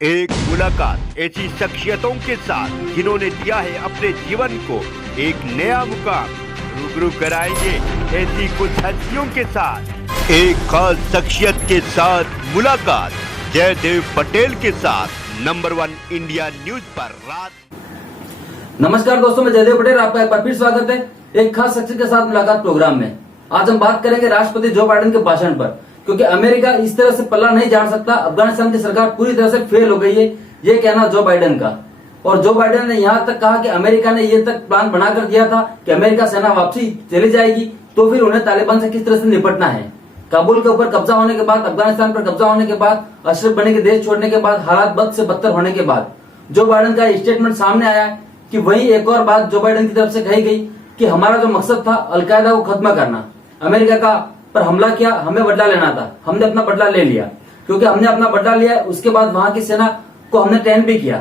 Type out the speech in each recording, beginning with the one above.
एक मुलाकात ऐसी शख्सियतों के साथ जिन्होंने दिया है अपने जीवन को एक नया मुकाम। रूबरू कराएंगे ऐसी कुछ हस्तियों के साथ एक खास शख्सियत के साथ मुलाकात। जयदेव पटेल के साथ नंबर 1 इंडिया न्यूज पर रात। नमस्कार दोस्तों, मैं जयदेव पटेल, आपका एक बार फिर स्वागत है एक खास शख्सियत के साथ मुलाकात प्रोग्राम में। आज हम बात करेंगे राष्ट्रपति जो बाइडेन के भाषण पर, क्योंकि अमेरिका इस तरह से पल्ला नहीं झाड़ सकता। अफगानिस्तान की सरकार पूरी तरह से फेल हो गई है, ये कहना जो बाइडेन का। और जो बाइडेन ने यहाँ तक कहा कि अमेरिका ने ये तक प्लान बनाकर दिया था कि अमेरिका सेना वापसी चली जाएगी तो फिर उन्हें तालिबान से किस तरह से निपटना है। काबुल के ऊपर कब्जा होने के बाद, अफगानिस्तान पर कब्जा होने के बाद, अशरफ गनी के देश छोड़ने के बाद, हालात बद से बदतर होने के बाद जो बाइडेन का स्टेटमेंट सामने आया कि वही एक और बात जो बाइडेन की तरफ से कही गई कि हमारा जो मकसद था अलकायदा को खत्म करना। अमेरिका का पर हमला किया, हमें बदला लेना था, हमने अपना बदला ले लिया। क्योंकि हमने अपना बदला लिया, उसके बाद वहां की सेना को हमने ट्रेन भी किया,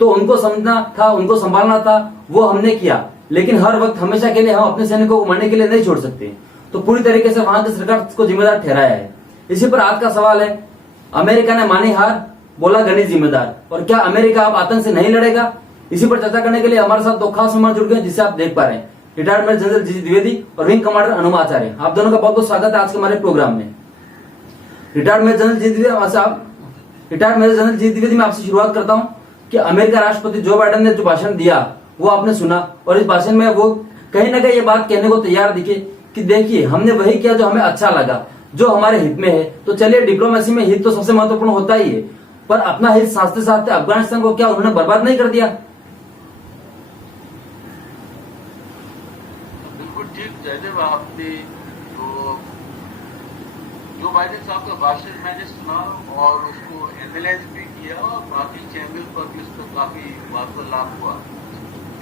तो उनको समझना था, उनको संभालना था, वो हमने किया। लेकिन हर वक्त हमेशा के लिए हम अपने सैनिकों को मरने के लिए नहीं छोड़ सकते। तो पूरी तरीके से वहां की सरकार को जिम्मेदार ठहराया है। इसी पर आज का सवाल है, अमेरिका ने मानी हार, बोला गनी जिम्मेदार। और क्या अमेरिका अब आतंक से नहीं लड़ेगा? इसी पर चर्चा करने के लिए हमारे साथ दो खास मेहमान जुड़ गए, जिसे आप देख पा रहे हैं, रिटायर्ड मेजर जनरल जी द्विवेदी और विंग कमांडर अनुमा आचार्य। आप दोनों का बहुत बहुत स्वागत है आज के हमारे प्रोग्राम में। रिटायर्ड मेजर जनरल जी द्विवेदी, मैं आपसे शुरुआत करता हूं कि अमेरिका राष्ट्रपति जो बाइडेन ने जो भाषण दिया वो आपने सुना, और इस भाषण में वो कहीं ना कहीं ये बात कहने को तैयार दिखे कि देखिए हमने वही किया जो हमें अच्छा लगा, जो हमारे हित में है। तो चलिए, डिप्लोमेसी में हित तो सबसे महत्वपूर्ण होता ही है, पर अपना हित साधते साधते अफगानिस्तान को क्या उन्होंने बर्बाद नहीं कर दिया? जयदेव, आपने जो बाइडेन साहब का भाषण मैंने सुना और उसको एनालाइज भी किया और बाकी चैनल पर भी उसका काफी वार्तालाप हुआ।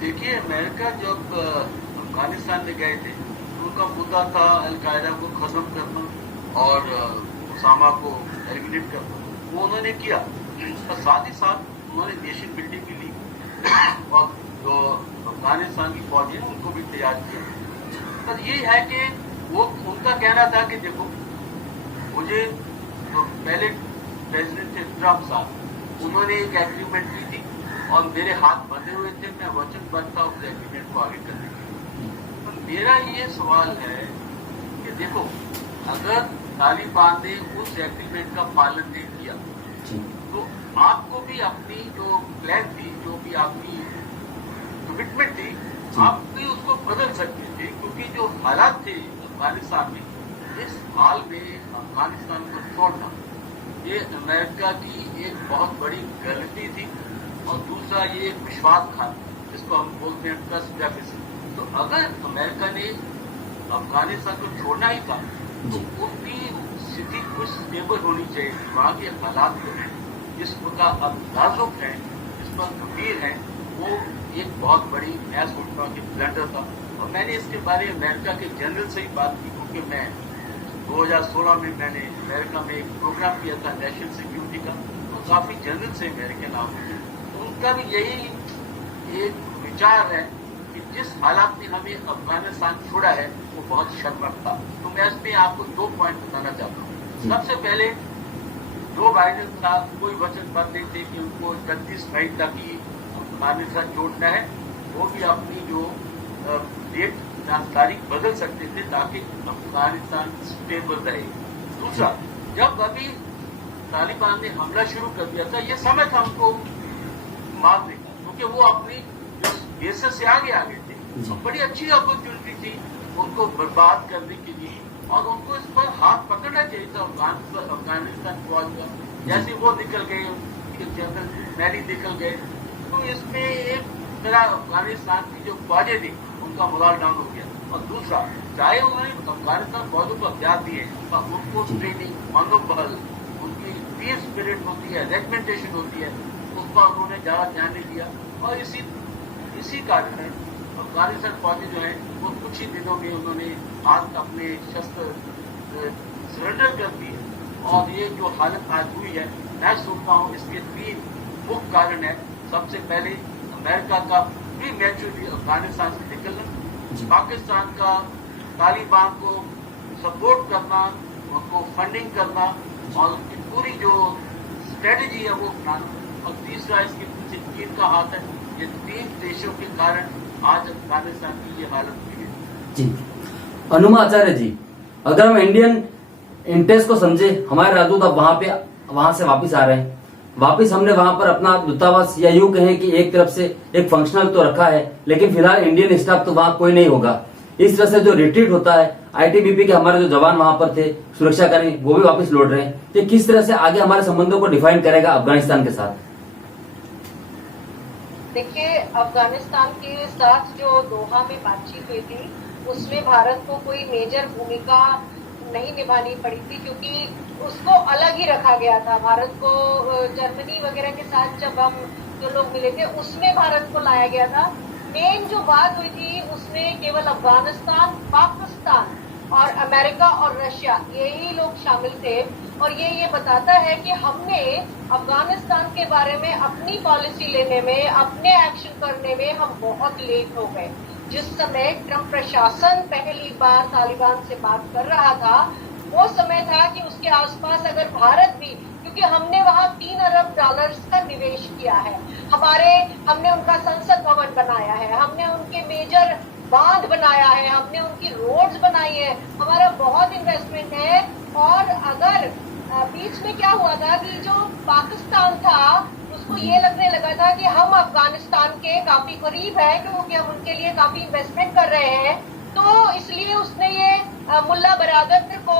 देखिए, अमेरिका जब अफगानिस्तान में गए थे तो उनका मुद्दा था अलकायदा को खत्म करना और उसामा को एलिमिनेट करना। वो उन्होंने किया, और साथ ही साथ उन्होंने नेशन बिल्डिंग भी ली और जो अफगानिस्तान की फौज है उनको भी तैयार किया। पर ये है कि वो उनका कहना था कि देखो, मुझे जो पहले प्रेसिडेंट थे ट्रम्प साहब, उन्होंने एक एग्रीमेंट की थी और मेरे हाथ बंधे हुए थे, मैं वचनबद्ध था उस एग्रीमेंट को आगे करने के लिए। तो मेरा ये सवाल है कि देखो, अगर तालिबान ने उस एग्रीमेंट का पालन नहीं किया तो आपको भी अपनी जो प्लान थी, जो भी आपकी कमिटमेंट थी, आप भी उसको बदल सकते थे। क्योंकि जो हालात थे अफगानिस्तान में, इस हाल में अफगानिस्तान को छोड़ना ये अमेरिका की एक बहुत बड़ी गलती थी। और दूसरा, ये एक विश्वासघात जिसको हम बोलते हैं ट्रस्ट डेफिसिट। तो अगर अमेरिका ने अफगानिस्तान को छोड़ना ही था तो उनकी स्थिति कुछ स्टेबल होनी चाहिए। वहां के हालात जो है, जिस प्रकार अब नाजुक है, जिस पर गंभीर है, वो एक बहुत बड़ी मैं सोचता हूँ कि ब्लंडर था। और मैंने इसके बारे में अमेरिका के जनरल से ही बात की, क्योंकि मैं 2016 में मैंने अमेरिका में एक प्रोग्राम किया था नेशनल सिक्योरिटी का, तो काफी जनरल से अमेरिकन आए थे। तो उनका भी यही एक विचार है कि जिस हालात में हमें अफगानिस्तान छोड़ा है वो बहुत शर्मनाक था। तो मैं इसमें आपको 2 पॉइंट बताना चाहता हूँ। सबसे पहले, जो बाइडेन साहब कोई वचनबद्ध नहीं थे कि उनको 31 मई तक ही अफगानिस्तान छोड़ना है। वो भी अपनी जो डेट तारीख बदल सकते थे ताकि अफगानिस्तान स्टेबल रहे। दूसरा, जब अभी तालिबान ने हमला शुरू कर दिया था, ये समय था उनको मारने का, क्योंकि वो अपनी जो बेसिस से आगे थे। तो बड़ी अच्छी अपॉर्चुनिटी थी उनको बर्बाद करने के लिए, और उनको इस पर हाथ पकड़ना चाहिए था अफगानिस्तान फौज का। जैसे वो निकल गए, जनरल मैरी निकल गए, तो इसमें एक तरह अफगानिस्तान की जो फौजें थी उनका मोरल डाउन हो गया। और दूसरा, चाहे उन्होंने अफगानिस्तान फौजों को हथियार दिए, उनको ट्रेनिंग, मनोबल, उनकी पीस स्पिरिट होती है, रेजिमेंटेशन होती है, उस पर उन्होंने ज्यादा ध्यान नहीं दिया। और इसी कारण है अफगानिस्तान फौजें जो है वो कुछ ही दिनों में उन्होंने हाथ अपने शस्त्र सरेंडर कर दिए। और ये जो हालत आज हुई है, मैं सोचता हूँ इसके 3 मुख्य कारण है। सबसे पहले, अमेरिका का प्री मैच्योरली अफगानिस्तान से निकलना, पाकिस्तान का तालिबान को सपोर्ट करना, उनको फंडिंग करना और उनकी पूरी जो स्ट्रेटेजी है वो अपनाना। और तीसरा इसके पीछे चीन का हाथ है। ये 3 देशों के कारण आज अफगानिस्तान की ये हालत हुई है। जी, अनुमा आचार्य जी, अगर हम इंडियन इंटरेस्ट को समझे, हमारे राजदूत अब वहां से वापिस आ रहे हैं, वापिस हमने वहां पर अपना दूतावास या यूं कहें कि एक तरफ से एक फंक्शनल तो रखा है, लेकिन फिलहाल इंडियन स्टाफ तो वहां कोई नहीं होगा। इस तरह से जो रिट्रीट होता है, आईटीबीपी के हमारे जो जवान वहां पर थे, सुरक्षाकर्मी, वो भी वापस लौट रहे हैं। ये किस तरह से आगे हमारे संबंधों को डिफाइन करेगा अफगानिस्तान के साथ? देखिए, अफगानिस्तान के साथ जो दोहा में बातचीत हुई थी, उसमें भारत को कोई मेजर भूमिका नहीं निभानी पड़ी थी, क्योंकि उसको अलग ही रखा गया था। भारत को जर्मनी वगैरह के साथ जब हम जो लोग मिले थे, उसमें भारत को लाया गया था। मेन जो बात हुई थी उसमें केवल अफगानिस्तान, पाकिस्तान और अमेरिका और रशिया, यही लोग शामिल थे। और ये बताता है कि हमने अफगानिस्तान के बारे में अपनी पॉलिसी लेने में, अपने एक्शन करने में हम बहुत लेट हो गए। जिस समय ट्रंप प्रशासन पहली बार तालिबान से बात कर रहा था, वो समय था कि उसके आसपास अगर भारत भी, क्योंकि हमने वहां $3 अरब का निवेश किया है, हमने उनका संसद भवन बनाया है, हमने उनके मेजर बांध बनाया है, हमने उनकी रोड्स बनाई है, हमारा बहुत इन्वेस्टमेंट है। और अगर बीच में क्या हुआ था कि जो पाकिस्तान था उसको ये लगने लगा था कि हम अफगानिस्तान के काफी करीब है, क्योंकि हम उनके लिए काफी इन्वेस्टमेंट कर रहे हैं, तो इसलिए उसने ये मुल्ला बरादर को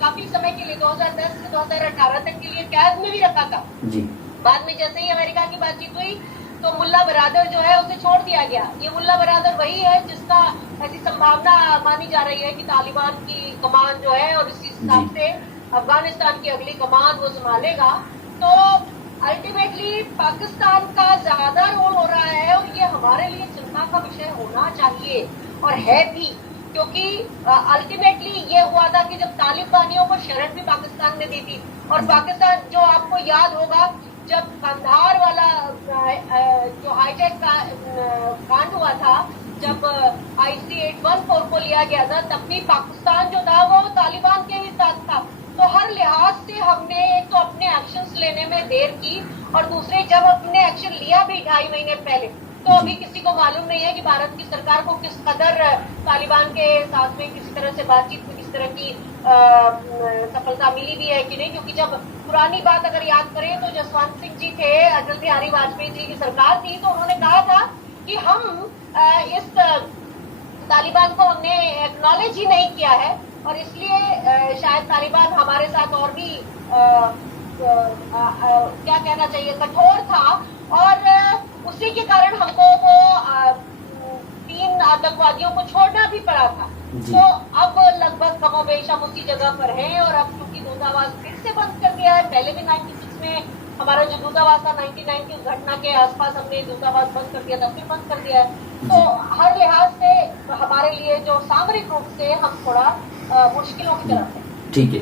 काफी समय के लिए 2010 से 2018 तक के लिए कैद में भी रखा था जी। बाद में जैसे ही अमेरिका की बातचीत हुई तो मुल्ला बरादर जो है उसे छोड़ दिया गया। ये मुल्ला बरादर वही है जिसका ऐसी संभावना मानी जा रही है कि तालिबान की कमान जो है और इसी हिसाब से अफगानिस्तान की अगली कमान वो संभालेगा। तो अल्टीमेटली पाकिस्तान का ज्यादा रोल हो रहा है और ये हमारे लिए चिंता का विषय होना चाहिए और है भी, क्योंकि अल्टीमेटली ये हुआ था कि जब तालिबानियों को शरण भी पाकिस्तान ने दी थी, और पाकिस्तान जो आपको याद होगा जब कंधार वाला जो हाईजैक कांड हुआ था, जब IC-814 को लिया गया था, तब भी पाकिस्तान जो था वो तालिबान के ही साथ था। तो हर लिहाज से हमने एक तो अपने एक्शंस लेने में देर की, और दूसरे जब अपने एक्शन लिया भी 2.5 महीने पहले, तो अभी किसी को मालूम नहीं है कि भारत की सरकार को किस कदर तालिबान के साथ में किसी तरह से बातचीत में किस तरह की सफलता मिली भी है कि नहीं। क्योंकि जब पुरानी बात अगर याद करें तो जसवंत सिंह जी थे, अटल बिहारी वाजपेयी जी की सरकार थी, तो उन्होंने कहा था कि हम इस तालिबान को हमने एक्नॉलेज ही नहीं किया है, और इसलिए शायद तालिबान हमारे साथ और भी क्या कहना चाहिए, कठोर था, और उसी के कारण हमको वो 3 आतंकवादियों को छोड़ना भी पड़ा था। तो अब लगभग कमोबेश हम उसी जगह पर हैं, और अब क्योंकि दूतावास फिर से बंद कर दिया है, पहले भी 96 में हमारा जो दूतावास था 99 की घटना के आसपास हमने दूतावास बंद कर दिया था, फिर बंद कर दिया है। तो हर लिहाज से हमारे लिए जो सामरिक रूप से हम थोड़ा मुश्किलों की तरफ है। ठीक है,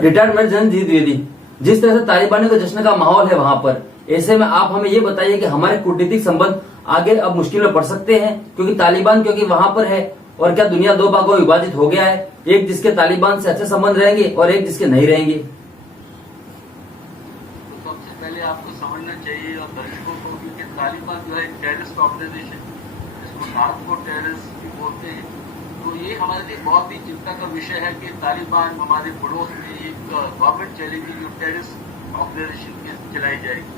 रिटायर्ड मेजर जनरल द्विवेदी, जिस तरह से तालिबानियों के जश्न का माहौल है वहां पर, ऐसे में आप हमें ये बताइए कि हमारे कूटनीतिक संबंध आगे अब मुश्किल में पड़ सकते हैं, क्योंकि तालिबान क्योंकि वहां पर है, और क्या दुनिया 2 भागों में विभाजित हो गया है, एक जिसके तालिबान से अच्छे संबंध रहेंगे और एक जिसके नहीं रहेंगे? तो सबसे पहले आपको समझना चाहिए और दर्शकों को कि तालिबान जो है टेररिस्ट ऑर्गेनाइजेशन, जिसको नार्को टेररिस्ट भी बोलते हैं, तो ये हमारे लिए बहुत ही चिंता का विषय है कि तालिबान हमारे पड़ोस में एक गवर्नमेंट चलेगी जो टेररिस्ट ऑर्गेनाइजेशन चलाई जाएगी,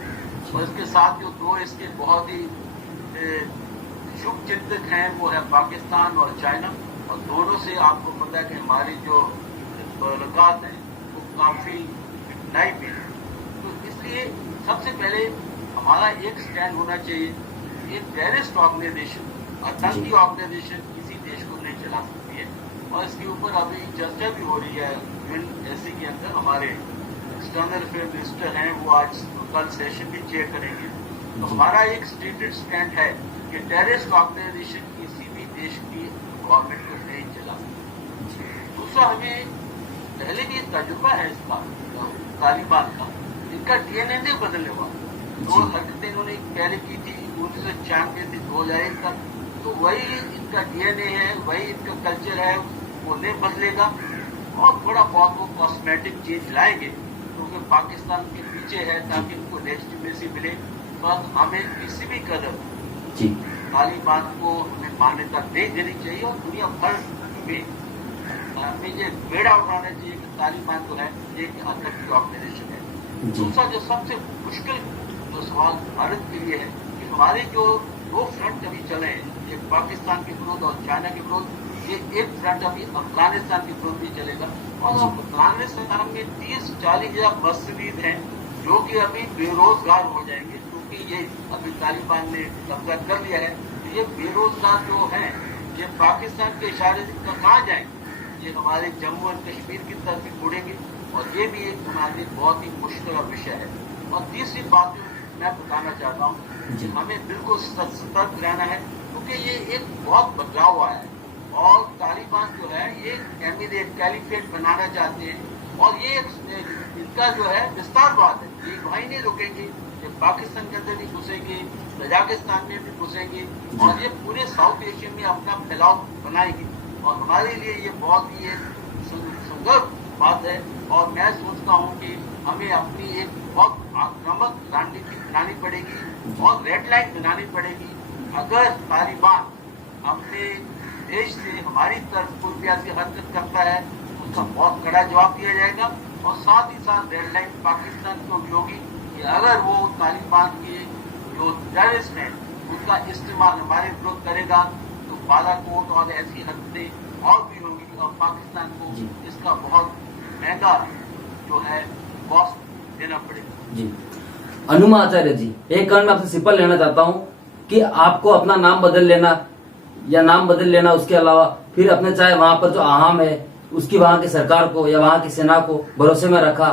और इसके साथ जो 2 इसके बहुत ही शुभ चिंतक हैं वो है पाकिस्तान और चाइना, और दोनों से आपको पता है कि हमारी जो ताल्लुकात हैं वो काफी कठिनाई में है। तो इसलिए सबसे पहले हमारा एक स्टैंड होना चाहिए, ये टेररिस्ट ऑर्गेनाइजेशन, आतंकी ऑर्गेनाइजेशन किसी देश को नहीं चला सकती है, और इसके ऊपर अभी चर्चा भी हो रही है यूएनएससी के अंदर। हमारे एक्सटर्नल अफेयर मिनिस्टर हैं, वो आज कल सेशन भी चेयर करेंगे। तो हमारा एक स्टेटेड स्टैंड है कि टेररिस्ट ऑर्गेनाइजेशन किसी भी देश की गवर्नमेंट को नहीं चला सकती। दूसरा, हमें पहले भी तजुर्बा है इसका तालिबान का, इनका डीएनए नहीं बदलने वाला। 2 हरकतें इन्होंने पहले की थी 1996 से 2001 तक, तो वही इनका डीएनए है, वही इनका कल्चर है, वो नहीं बदलेगा, और थोड़ा बहुत वो कॉस्मेटिक चेंज लाएंगे तो क्योंकि पाकिस्तान के पीछे है ताकि इनको लेजिटिमेसी मिले। तो हमें किसी भी कदर जी तालिबान को हमें मान्यता नहीं देनी चाहिए और दुनिया भर में हमें ये बेड़ा उठाना चाहिए कि तालिबान जो है एक आतंकी ऑर्गेनाइजेशन है। दूसरा जो सबसे मुश्किल जो सवाल भारत के लिए है कि हमारे जो दो फ्रंट अभी चले हैं, एक पाकिस्तान के विरोध और चाइना के विरोध, ये एक फ्रंट अभी अफगानिस्तान के विरोध भी चलेगा। और अफगानिस्तान में 30-40 हजार मस्जिद हैं जो कि अभी बेरोजगार हो जाएंगे, क्योंकि ये अभी तालिबान ने कब्जा कर लिया है। तो ये बेरोजगार जो हैं ये पाकिस्तान के इशारे से कहाँ जाएंगे, ये हमारे जम्मू और कश्मीर की तरफ भी मुड़ेंगे और ये भी एक हमारे लिए बहुत ही मुश्किल विषय है। और तीसरी बात जो मैं बताना चाहता हूँ कि हमें बिल्कुल सतर्क रहना है, क्योंकि ये एक बहुत बदलाव आया है और तालिबान जो है ये एमिरेट कैलिफेट बनाना चाहते हैं और ये इनका जो है विस्तारवाद है। ये वहीं नहीं रुकेंगे, ये पाकिस्तान के अंदर भी घुसेंगे, कजाकिस्तान में भी घुसेंगे और ये पूरे साउथ एशिया में अपना फैलाव बनाएंगे। और हमारे लिए ये बहुत ही एक संघर्ष बात है और मैं सोचता हूँ कि हमें अपनी एक बहुत आक्रामक रणनीति बनानी पड़ेगी और रेड लाइन बनानी पड़ेगी। अगर तालिबान अपने देश से हमारी तरफ कोई भी ऐसी हरकत करता है तो उसका बहुत कड़ा जवाब दिया जाएगा। और साथ ही साथ रेड लाइन पाकिस्तान को भी होगी कि अगर वो तालिबान के जो टेररिस्ट हैं उनका इस्तेमाल हमारे विरोध करेगा तो बालाकोट और ऐसी हरकतें और भी होंगी और पाकिस्तान को इसका बहुत महंगा जो है कॉस्ट देना पड़ेगा। जी अनुमा आचार्य जी, एक कारण मैं आपसे सिंपल लेना चाहता हूँ कि आपको अपना नाम बदल लेना या नाम बदल लेना, उसके अलावा फिर अपने चाहे वहां पर जो अहम है उसकी वहां की सरकार को या वहां की सेना को भरोसे में रखा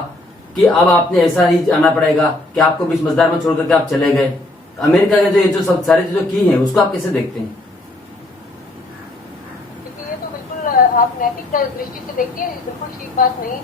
कि अब आपने ऐसा नहीं आना पड़ेगा कि आपको बीच मजदार में छोड़ करके आप चले गए। अमेरिका ने जो ये जो सब सारी चीजें की हैं उसको आप कैसे देखते हैं? ये तो बिल्कुल आप नैतिक दृष्टि से देखिए, बिल्कुल ठीक बात नहीं।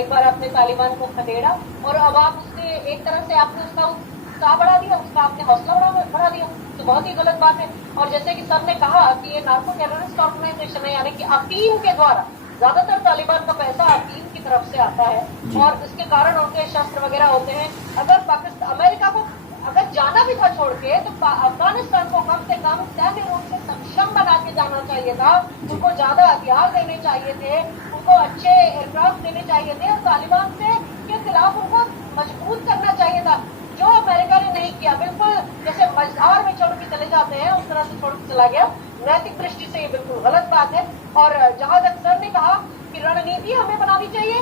एक बार आपने तालिबान को खदेड़ा और अब आप उससे एक तरह से आपने उसका उत्साह बढ़ा दिया, उसका आपने हौसला बढ़ा दिया, तो बहुत ही गलत बात है। और जैसे कि सर ने कहा कि ये नार्को टेररिस्ट ऑर्गेनाइजेशन है, यानी कि अफीम के द्वारा ज्यादातर तालिबान का पैसा अफीम की तरफ से आता है और इसके कारण उनके शस्त्र वगैरह होते हैं। अगर पाकिस्तान अमेरिका को अगर जाना भी था छोड़ के तो अफगानिस्तान को कम से कम सैन्य रूप से सक्षम बना के जाना चाहिए था, उनको ज्यादा हथियार देने चाहिए थे, उनको अच्छे एयरक्राफ्ट देने चाहिए थे और तालिबान के खिलाफ उनको मजबूत करना चाहिए था, जो अमेरिका ने नहीं किया। बिल्कुल जैसे मझधार में छोड़ के चले जाते हैं उस तरह से छोड़ के चला गया। नैतिक दृष्टि से ये बिल्कुल गलत बात है। और जहां तक सर ने कहा कि रणनीति हमें बनानी चाहिए,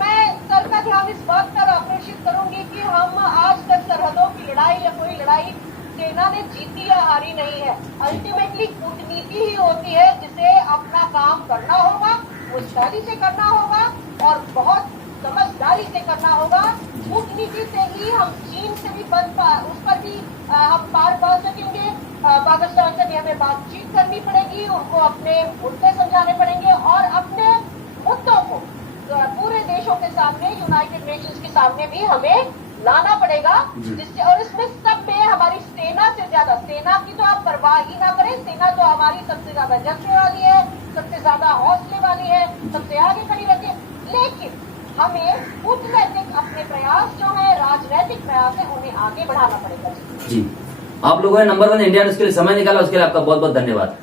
मैं सर का ध्यान इस बात पर आकर्षित करूंगी कि हम आज तक सरहदों की लड़ाई या कोई लड़ाई सेना ने जीती या हारी नहीं है। अल्टीमेटली कूटनीति ही होती है जिसे अपना काम करना होगा, मुस्तैदी से करना होगा और बहुत समझदारी से करना होगा। कूटनीति से ही हम चीन से भी उस पर भी हम पार पा सकेंगे। पाकिस्तान से भी हमें बातचीत करनी पड़ेगी, उनको अपने मुद्दे समझाने पड़ेंगे और अपने मुद्दों को पूरे देशों के सामने, यूनाइटेड नेशंस के सामने भी हमें लाना पड़ेगा। जिससे और इसमें सब में हमारी सेना से ज्यादा, सेना की तो आप परवाह ही ना करें, सेना तो हमारी सबसे ज्यादा जज्बे वाली है, सबसे ज्यादा हौसले वाली है, सबसे आगे खड़ी रहती है। लेकिन हमें कूटनैतिक अपने प्रयास जो है, राजनैतिक प्रयास है, उन्हें आगे बढ़ाना पड़ेगा। जी, आप लोगों ने नंबर 1 इंडिया न्यूज के लिए समय निकाला, उसके लिए आपका बहुत बहुत धन्यवाद।